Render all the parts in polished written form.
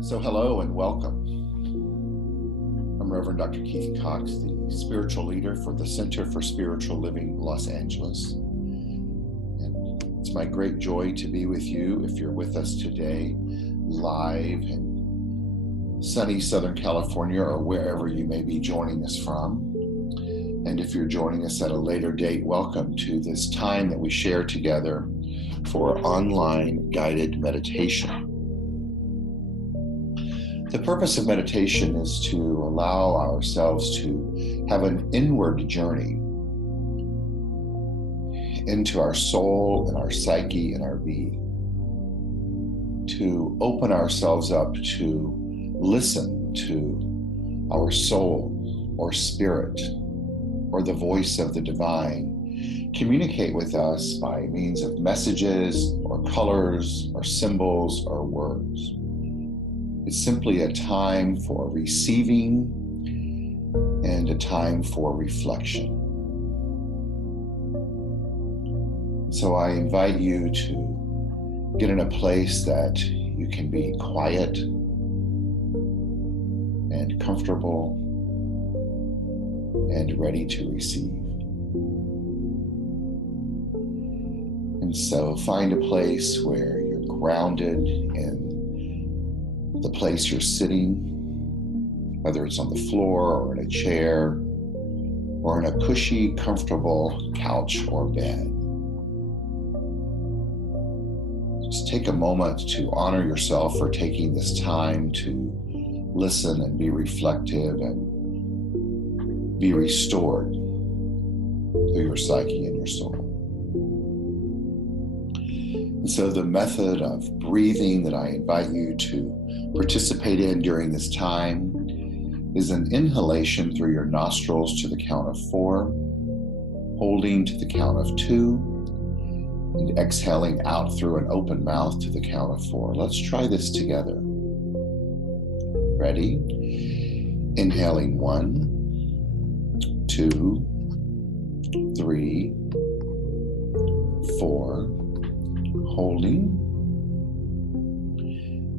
So hello and welcome. I'm Reverend Dr. Keith Cox, the spiritual leader for the Center for Spiritual Living, Los Angeles. And it's my great joy to be with you if you're with us today live in sunny Southern California or wherever you may be joining us from. And if you're joining us at a later date, welcome to this time that we share together for online guided meditation. The purpose of meditation is to allow ourselves to have an inward journey into our soul and our psyche and our being, to open ourselves up to listen to our soul or spirit or the voice of the divine communicate with us by means of messages or colors or symbols or words. It's simply a time for receiving and a time for reflection. So I invite you to get in a place that you can be quiet and comfortable and ready to receive. And so find a place where you're grounded in the place you're sitting, whether it's on the floor or in a chair or in a cushy, comfortable couch or bed. Just take a moment to honor yourself for taking this time to listen and be reflective and be restored through your psyche and your soul. And so the method of breathing that I invite you to participate in during this time is an inhalation through your nostrils to the count of 4, holding to the count of 2, and exhaling out through an open mouth to the count of 4. Let's try this together. Ready? Inhaling 1, 2, 3, 4. Holding.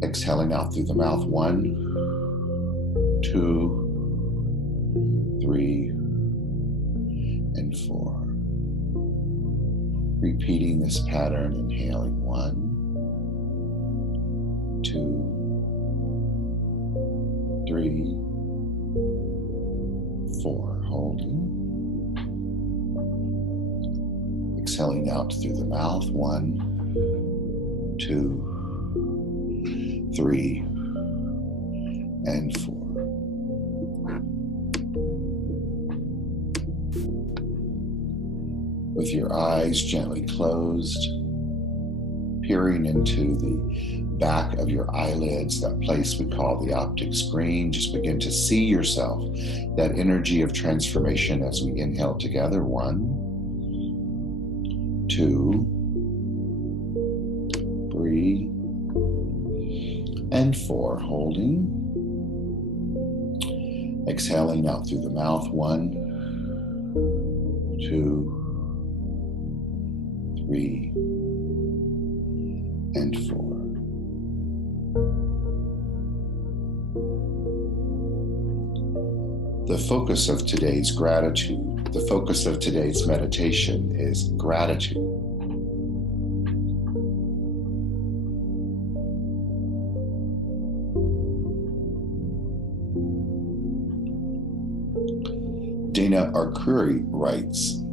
Exhaling out through the mouth. 1, 2, 3, and 4. Repeating this pattern, inhaling 1, 2, 3, 4. Holding. Exhaling out through the mouth. 1, 2, 3, and 4. With your eyes gently closed, peering into the back of your eyelids, that place we call the optic screen, just begin to see yourself, that energy of transformation as we inhale together. 1, 2, 3, and 4. Holding. Exhaling out through the mouth. 1, 2, 3, and 4. The focus of today's gratitude, the focus of today's meditation is gratitude. Dana Arcuri writes,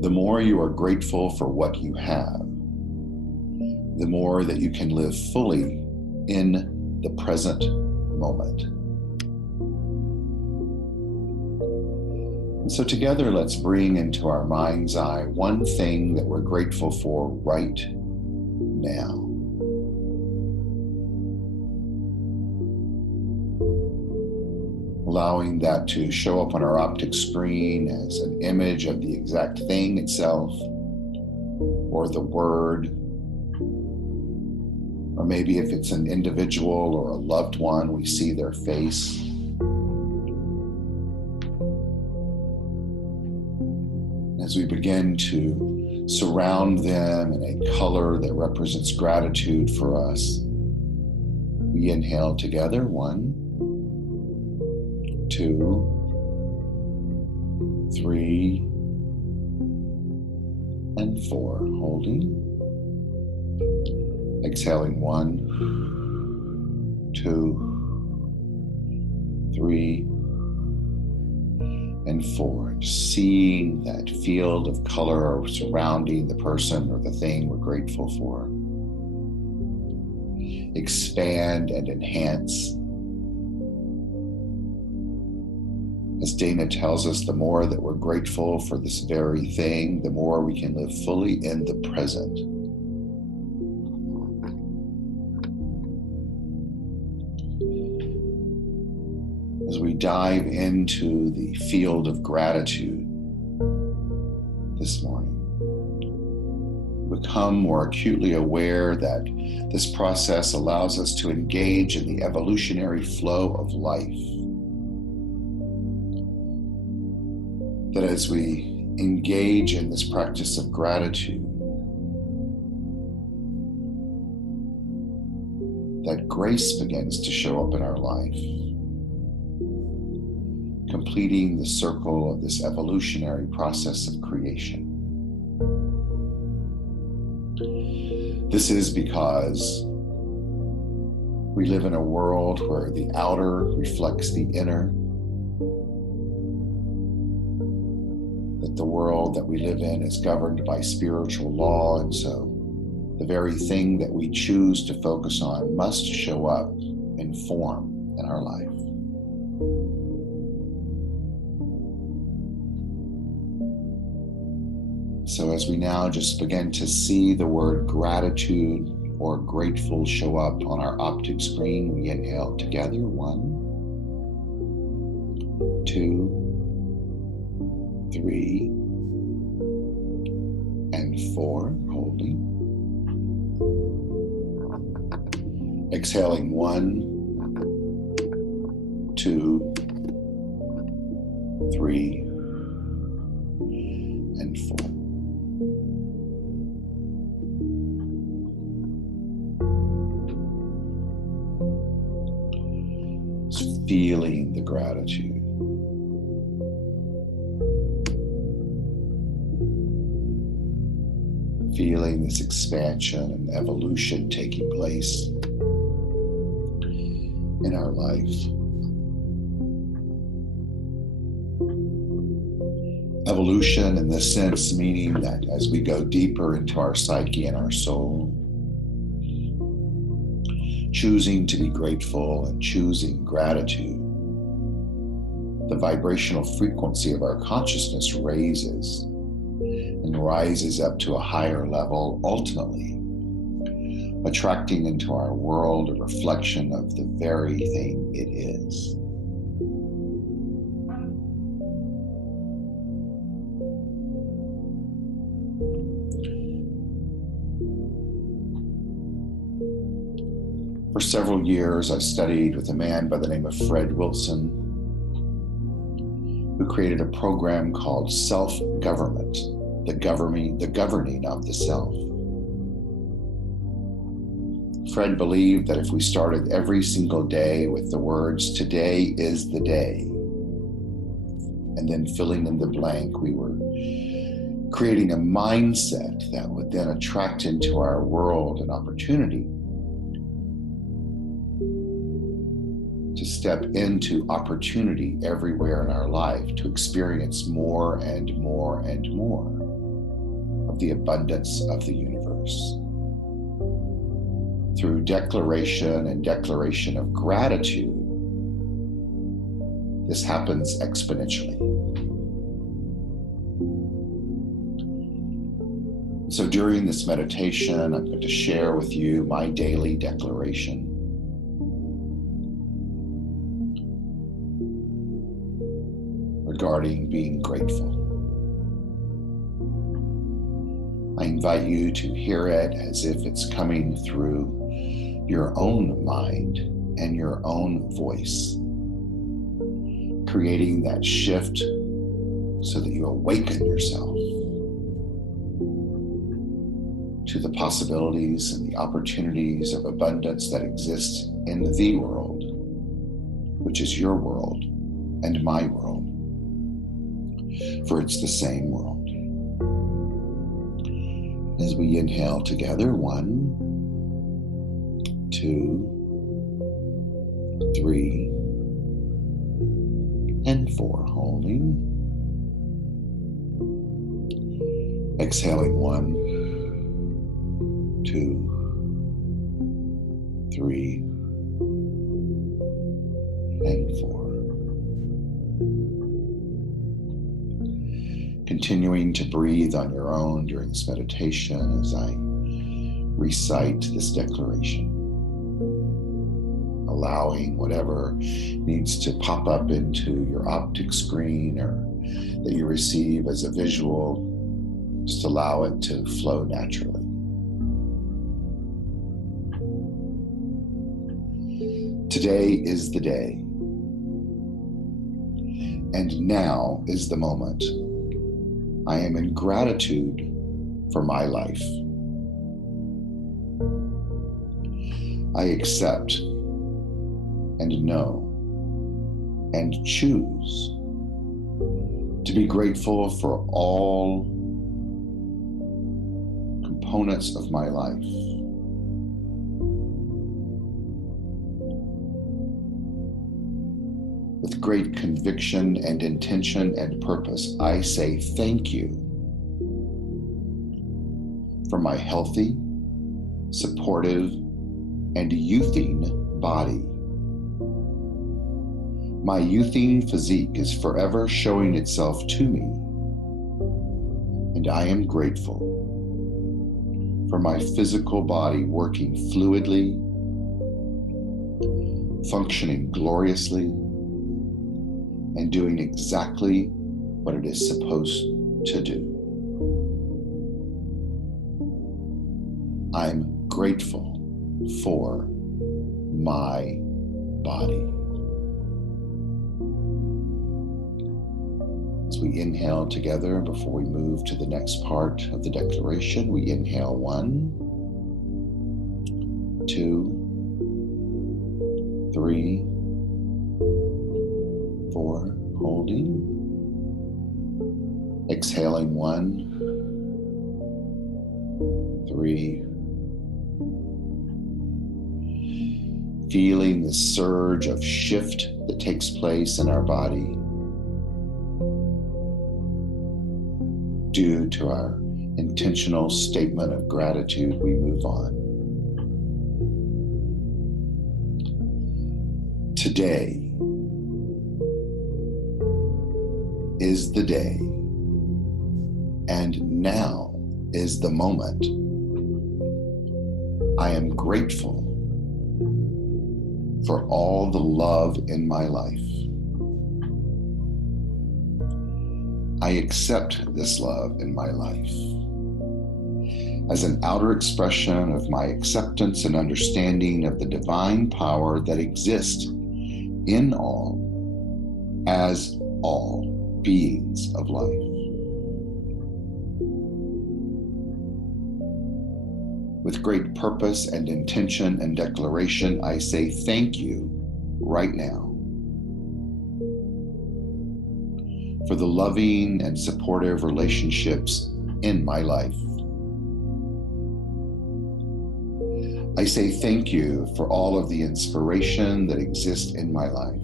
"The more you are grateful for what you have, the more that you can live fully in the present moment." And so together, let's bring into our mind's eye one thing that we're grateful for right now. Allowing that to show up on our optic screen as an image of the exact thing itself, or the word, or maybe if it's an individual or a loved one, we see their face. As we begin to surround them in a color that represents gratitude for us, we We inhale together. 1, 2, 3, and 4. Holding. Exhaling. 1, 2, 3, and 4. Seeing that field of color surrounding the person or the thing we're grateful for expand and enhance. As Dana tells us, the more that we're grateful for this very thing, the more we can live fully in the present. As we dive into the field of gratitude this morning, become more acutely aware that this process allows us to engage in the evolutionary flow of life. That as we engage in this practice of gratitude, that grace begins to show up in our life, completing the circle of this evolutionary process of creation. This is because we live in a world where the outer reflects the inner, that the world that we live in is governed by spiritual law, and so the very thing that we choose to focus on must show up in form in our life. So as we now just begin to see the word gratitude or grateful show up on our optic screen, we inhale together. 1, 2, 3, and 4. Holding. Exhaling. 1, 2, 3, and 4. Feeling the gratitude. Feeling this expansion and evolution taking place in our life. Evolution in this sense meaning that as we go deeper into our psyche and our soul, choosing to be grateful and choosing gratitude, the vibrational frequency of our consciousness raises and rises up to a higher level, ultimately attracting into our world a reflection of the very thing it is. For several years, I studied with a man by the name of Fred Wilson, who created a program called Self-Government, the governing of the self. Fred believed that if we started every single day with the words, "Today is the day," and then filling in the blank, we were creating a mindset that would then attract into our world an opportunity to step into opportunity everywhere in our life to experience more and more and more of the abundance of the universe. Through declaration and declaration of gratitude, this happens exponentially. So during this meditation, I'm going to share with you my daily declaration regarding being grateful. I invite you to hear it as if it's coming through your own mind and your own voice, creating that shift so that you awaken yourself to the possibilities and the opportunities of abundance that exist in the world, which is your world and my world, for it's the same world. As we inhale together, 1, 2, 3, and 4, holding. Exhaling, 1, 2, 3, and 4. Continuing to breathe on your own during this meditation as I recite this declaration. Allowing whatever needs to pop up into your optic screen or that you receive as a visual, just allow it to flow naturally. Today is the day, and now is the moment. I am in gratitude for my life. I accept and know and choose to be grateful for all components of my life. With great conviction and intention and purpose, I say thank you for my healthy, supportive, and youthing body. My youthing physique is forever showing itself to me, and I am grateful for my physical body working fluidly, functioning gloriously, and doing exactly what it is supposed to do. I'm grateful for my body. As we inhale together before we move to the next part of the declaration, we inhale 1, 2, 3, 4, holding. Exhaling, 1, 3. Feeling the surge of shift that takes place in our body due to our intentional statement of gratitude, we move on. Today is the day, and now is the moment. I am grateful for all the love in my life. I accept this love in my life as an outer expression of my acceptance and understanding of the divine power that exists in all, as all beings of life. With great purpose and intention and declaration, I say thank you right now for the loving and supportive relationships in my life. I say thank you for all of the inspiration that exists in my life.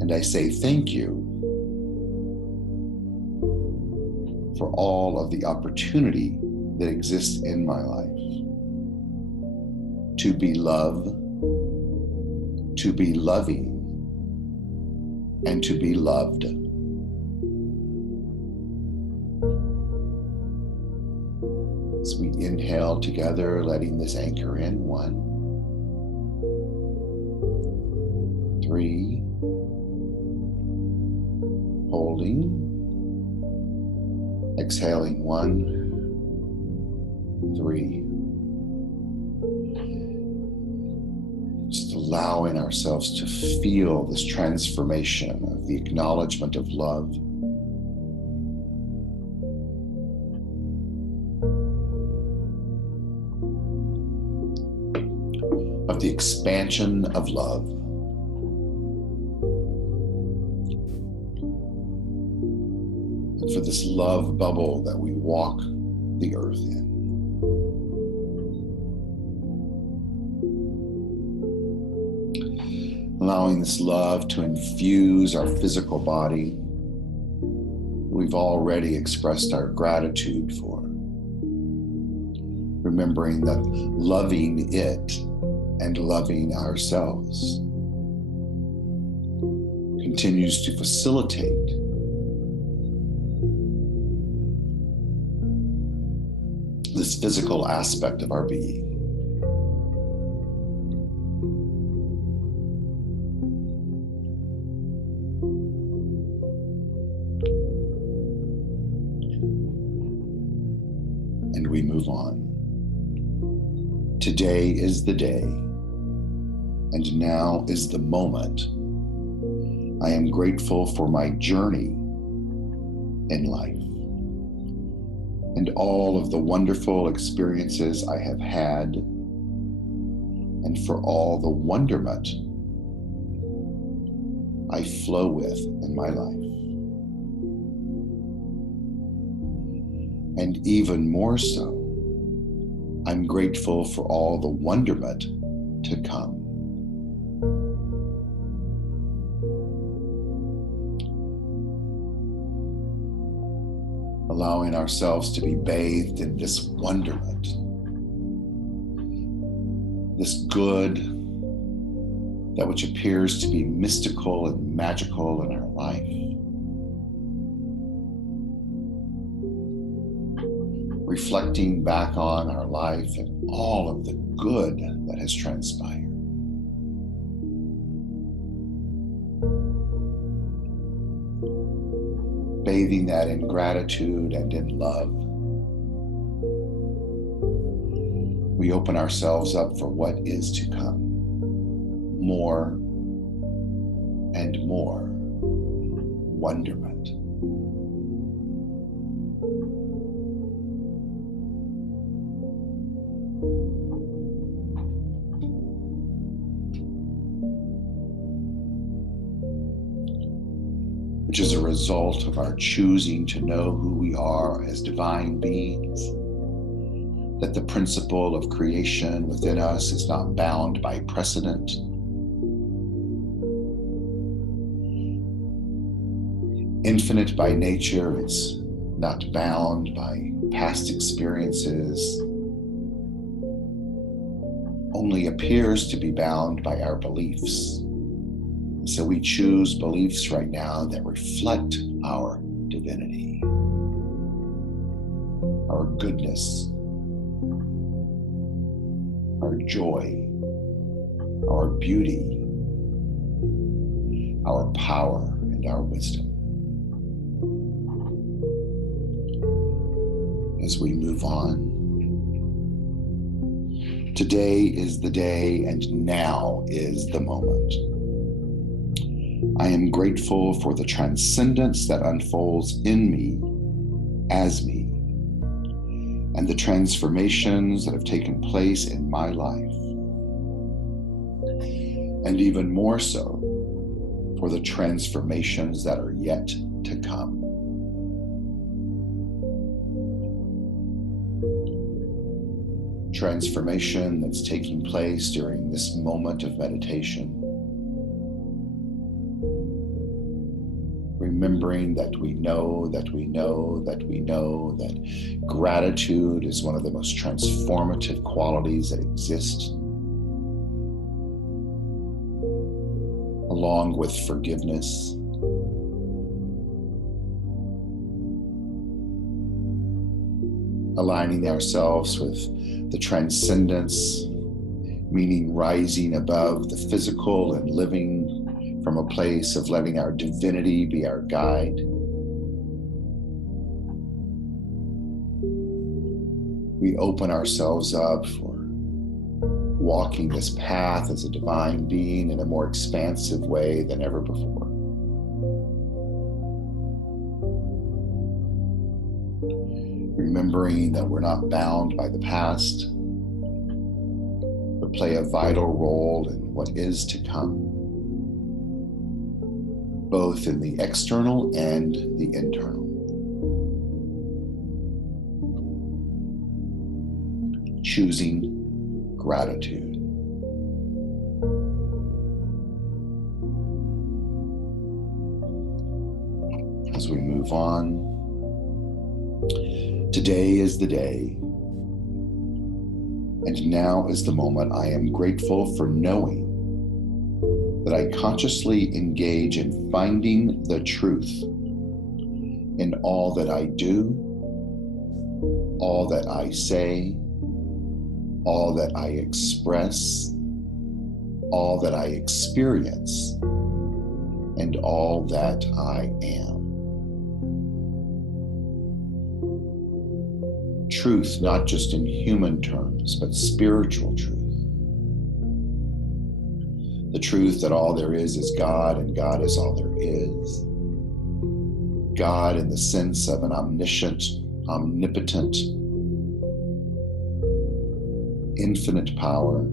And I say thank you for all of the opportunity that exists in my life to be love, to be loving, and to be loved. As we inhale together, letting this anchor in, 1, 3, holding, exhaling, 1, 3. Just allowing ourselves to feel this transformation of the acknowledgement of love. of the expansion of love. And for this love bubble that we walk the earth in. Allowing this love to infuse our physical body. We've already expressed our gratitude for. Remembering that loving it and loving ourselves continues to facilitate this physical aspect of our being. And we move on. Today is the day, and now is the moment. I am grateful for my journey in life and all of the wonderful experiences I have had, and for all the wonderment I flow with in my life. And even more so, I'm grateful for all the wonderment to come. Allowing ourselves to be bathed in this wonderment, this good, that which appears to be mystical and magical in our life. Reflecting back on our life and all of the good that has transpired. Bathing that in gratitude and in love. We open ourselves up for what is to come. More and more wonderment. Which is a result of our choosing to know who we are as divine beings, that the principle of creation within us is not bound by precedent, infinite by nature, it's not bound by past experiences, only appears to be bound by our beliefs. So we choose beliefs right now that reflect our divinity, our goodness, our joy, our beauty, our power, and our wisdom. As we move on, today is the day and now is the moment. I am grateful for the transcendence that unfolds in me, as me, and the transformations that have taken place in my life. And even more so, for the transformations that are yet to come. Transformation that's taking place during this moment of meditation. Remembering that we know that we know that we know that gratitude is one of the most transformative qualities that exist, along with forgiveness. Aligning ourselves with the transcendence, meaning rising above the physical and living from a place of letting our divinity be our guide. We open ourselves up for walking this path as a divine being in a more expansive way than ever before. Remembering that we're not bound by the past, but play a vital role in what is to come, both in the external and the internal. Choosing gratitude. As we move on, today is the day, and now is the moment. I am grateful for knowing that I consciously engage in finding the truth in all that I do, all that I say, all that I express, all that I experience, and all that I am. Truth, not just in human terms, but spiritual truth. The truth that all there is God, and God is all there is. God in the sense of an omniscient, omnipotent, infinite power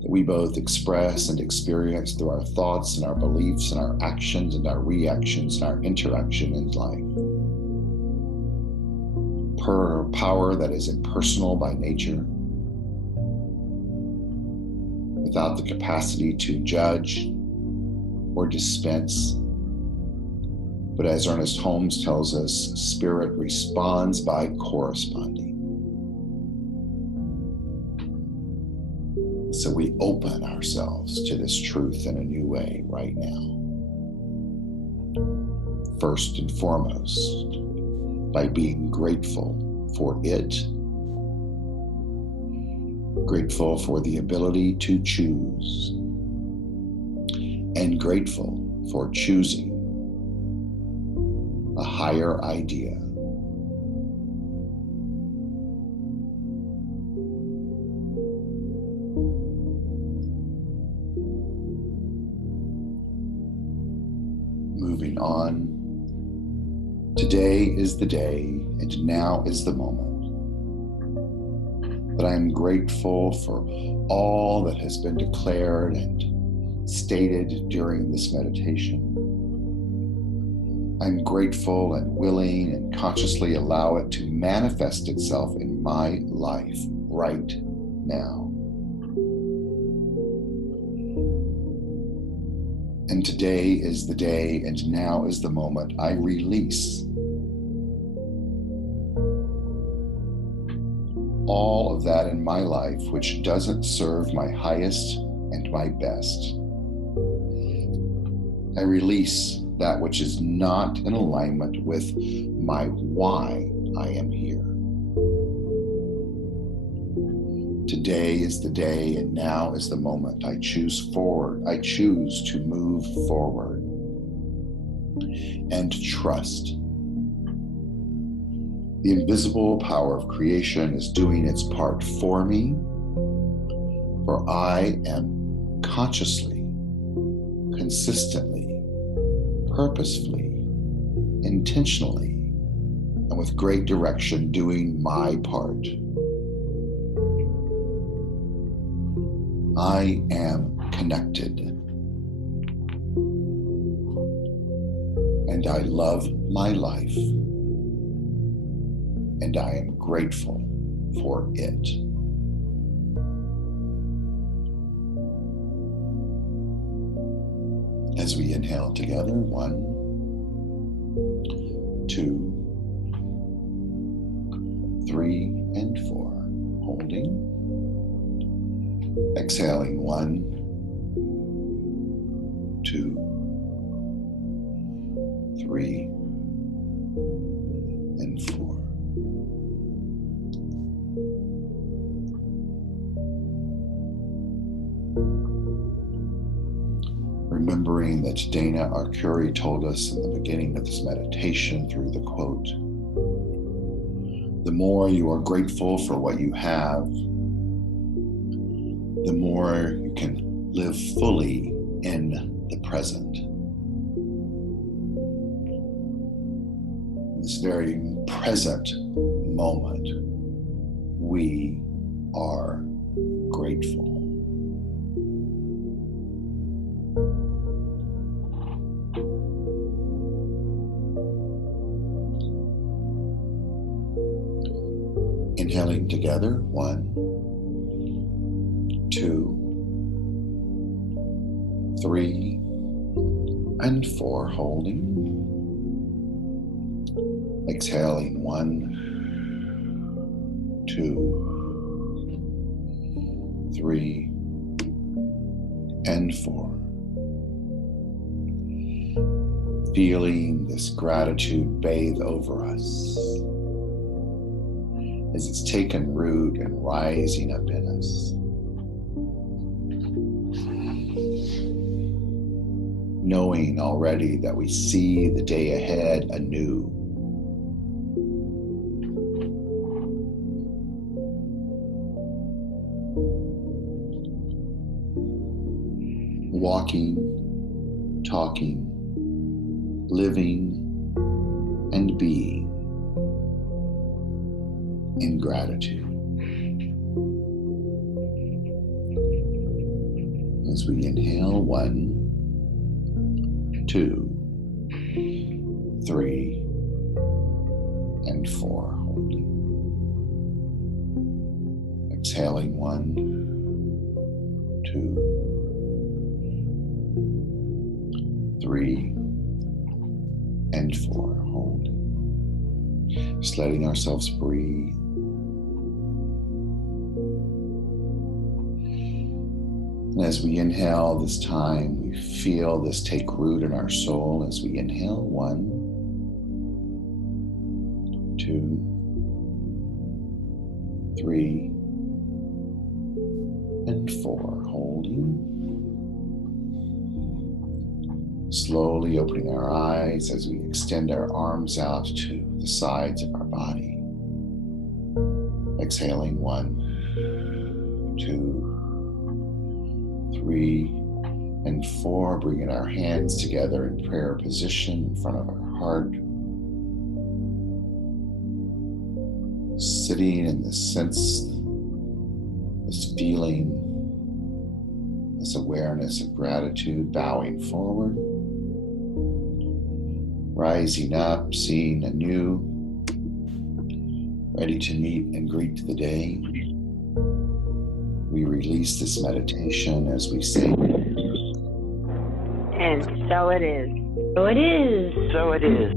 that we both express and experience through our thoughts and our beliefs and our actions and our reactions and our interaction in life. Power that is impersonal by nature, without the capacity to judge or dispense. But as Ernest Holmes tells us, spirit responds by corresponding. So we open ourselves to this truth in a new way right now. First and foremost, by being grateful for it, grateful for the ability to choose, and grateful for choosing a higher idea. Moving on. Today is the day, and now is the moment that I am grateful for all that has been declared and stated during this meditation. I'm grateful and willing and consciously allow it to manifest itself in my life right now. And today is the day, and now is the moment I release all of that in my life which doesn't serve my highest and my best. I release that which is not in alignment with my why I am here. Today is the day, and now is the moment I choose forward. I choose to move forward and trust. The invisible power of creation is doing its part for me, for I am consciously, consistently, purposefully, intentionally, and with great direction doing my part. I am connected, and I love my life, and I am grateful for it. As we inhale together, 1, 2, 3, and 4, holding. Exhaling, 1, 2, 3, and 4. Remembering that Dana Arcuri told us in the beginning of this meditation through the quote, the more you are grateful for what you have, the more you can live fully in the present. In this very present moment, we are grateful. Inhaling together, 1, 2, 3, and 4, holding. Exhaling, 1, 2, 3, and 4. Feeling this gratitude bathe over us as it's taken root and rising up in us. Knowing already that we see the day ahead anew. Walking, talking, living, and being in gratitude. As we inhale, 1, 2, 3, and 4, holding. Exhaling, 1, 2, 3, and 4, holding. Just letting ourselves breathe. And as we inhale this time, we feel this take root in our soul as we inhale, 1, 2, 3, and 4, holding. Slowly opening our eyes as we extend our arms out to the sides of our body. Exhaling, 1, 2, 3, and 4, bringing our hands together in prayer position in front of our heart. Sitting in this sense, this feeling, this awareness of gratitude, bowing forward, rising up, seeing anew, ready to meet and greet the day. We release this meditation as we say, and so it is. So it is. So it is.